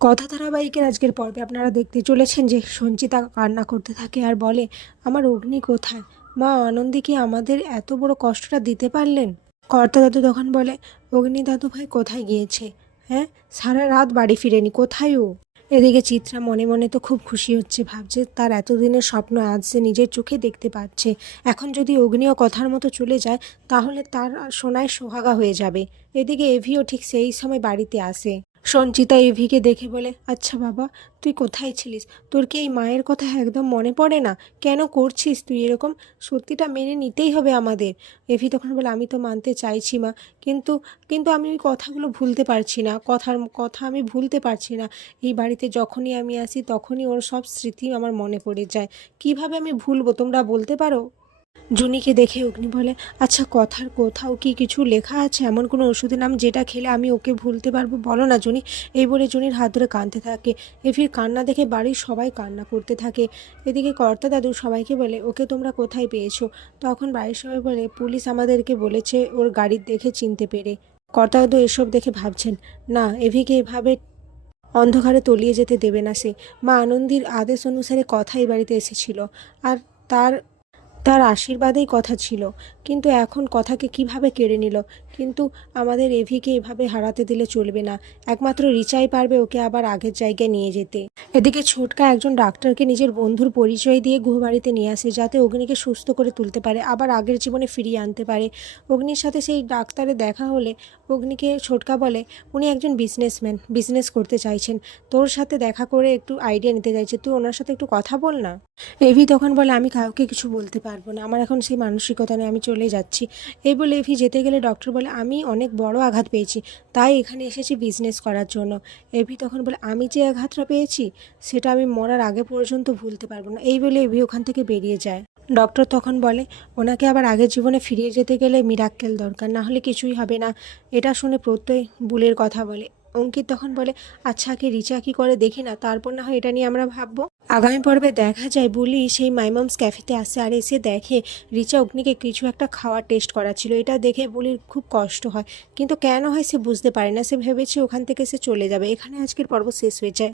কথা ধারাবাহিকের আজকের পর্বে আপনারা দেখতে চলেছেন যে সঞ্চিতা কান্না করতে থাকে আর বলে, আমার অগ্নি কোথায়? মা, আনন্দী কি আমাদের এত বড় কষ্টটা দিতে পারলেন? কর্তা দাদু তখন বলে, অগ্নি দাদু ভাই কোথায় গিয়েছে? হ্যাঁ, সারা রাত বাড়ি ফিরেনি, কোথায় ও? এদিকে চিত্রা মনে মনে তো খুব খুশি হচ্ছে, ভাবছে তার এতদিনের স্বপ্ন আজ সে নিজের চোখে দেখতে পাচ্ছে। এখন যদি অগ্নিও কথার মতো চলে যায় তাহলে তার আর সোনায় সোহাগা হয়ে যাবে। এদিকে এভিও ঠিক সেই সময় বাড়িতে আসে। সঞ্চিতা এভিকে দেখে বলে, আচ্ছা বাবা, তুই কোথায় ছিলিস? তোর কি এই মায়ের কথা একদম মনে পড়ে না? কেন করছিস তুই এরকম? সত্যিটা মেনে নিতেই হবে আমাদের। এভি তখন বলে, আমি তো মানতে চাইছি মা, কিন্তু কিন্তু আমি ওই কথাগুলো ভুলতে পারছি না, কথা আমি ভুলতে পারছি না। এই বাড়িতে যখনই আমি আসি তখনই ওর সব স্মৃতি আমার মনে পড়ে যায়। কিভাবে আমি ভুলবো, তোমরা বলতে পারো? জুনিকে দেখে অগ্নি বলে, আচ্ছা কথার কোথাও কি কিছু লেখা আছে, এমন কোনো ওষুধের নাম যেটা খেলে আমি ওকে ভুলতে পারবো? বলো না জুনি। এই বলে জুনির হাত ধরে কাঁদতে থাকে। এভির কান্না দেখে বাড়ির সবাই কান্না করতে থাকে। এদিকে কর্তা দাদু সবাইকে বলে, ওকে তোমরা কোথায় পেয়েছো? তখন বাড়ির সবাই বলে, পুলিশ আমাদেরকে বলেছে ওর গাড়ির দেখে চিনতে পেরে। কর্তা দাদু এসব দেখে ভাবছেন, না, এভিকে এভাবে অন্ধকারে তলিয়ে যেতে দেবে না সে। মা আনন্দীর আদেশ অনুসারে কথা এই বাড়িতে এসেছিল, আর তার তার আশীর্বাদেই কথা ছিল, কিন্তু এখন কথাকে কিভাবে কেড়ে নিল? কিন্তু আমাদের এভিকে এভাবে হারাতে দিলে চলবে না। একমাত্র রিচাই পারবে ওকে আবার আগের জায়গায় নিয়ে যেতে। এদিকে ছোটকা একজন ডাক্তারকে নিজের বন্ধুর পরিচয় দিয়ে গুহবাড়িতে নিয়ে আসে, যাতে অগ্নিকে সুস্থ করে তুলতে পারে, আবার আগের জীবনে ফিরিয়ে আনতে পারে। অগ্নির সাথে সেই ডাক্তারের দেখা হলে অগ্নিকে ছোটকা বলে, উনি একজন বিজনেসম্যান, বিজনেস করতে চাইছেন, তোর সাথে দেখা করে একটু আইডিয়া নিতে চাইছে, তুই ওনার সাথে একটু কথা বল না। এভি তখন বলে, আমি কাউকে কিছু বলতে পারবো না, আমার এখন সেই মানসিকতা নেই, আমি চলে যাচ্ছি। এই বলে এভি যেতে গেলে ডক্টর বলে, আমি অনেক বড় আঘাত পেয়েছি, তাই এখানে এসেছি বিজনেস করার জন্য। এভি তখন বলে, আমি যে আঘাতটা পেয়েছি সেটা আমি মরার আগে পর্যন্ত ভুলতে পারবো না। এই বলে এভি ওখান থেকে বেরিয়ে যায়। ডক্টর তখন বলে, ওনাকে আবার আগের জীবনে ফিরিয়ে যেতে গেলে মিরাক্কেল দরকার, না হলে কিছুই হবে না। এটা শুনে প্রত্যয় বুলের কথা বলে। অঙ্কিত তখন বলে, আচ্ছা আগে রিচা কি করে দেখি না, তারপর না হয় এটা নিয়ে আমরা ভাববো। আগামী পর্বে দেখা যায় বুলি সেই মাইমমস ক্যাফেতে আসে আর এসে দেখে রিচা অগ্নিকে কিছু একটা খাওয়ার টেস্ট করাচ্ছিল। এটা দেখে বুলির খুব কষ্ট হয়, কিন্তু কেন হয় সে বুঝতে পারে না। সে ভেবেছে ওখান থেকে সে চলে যাবে। এখানে আজকের পর্ব শেষ হয়ে যায়।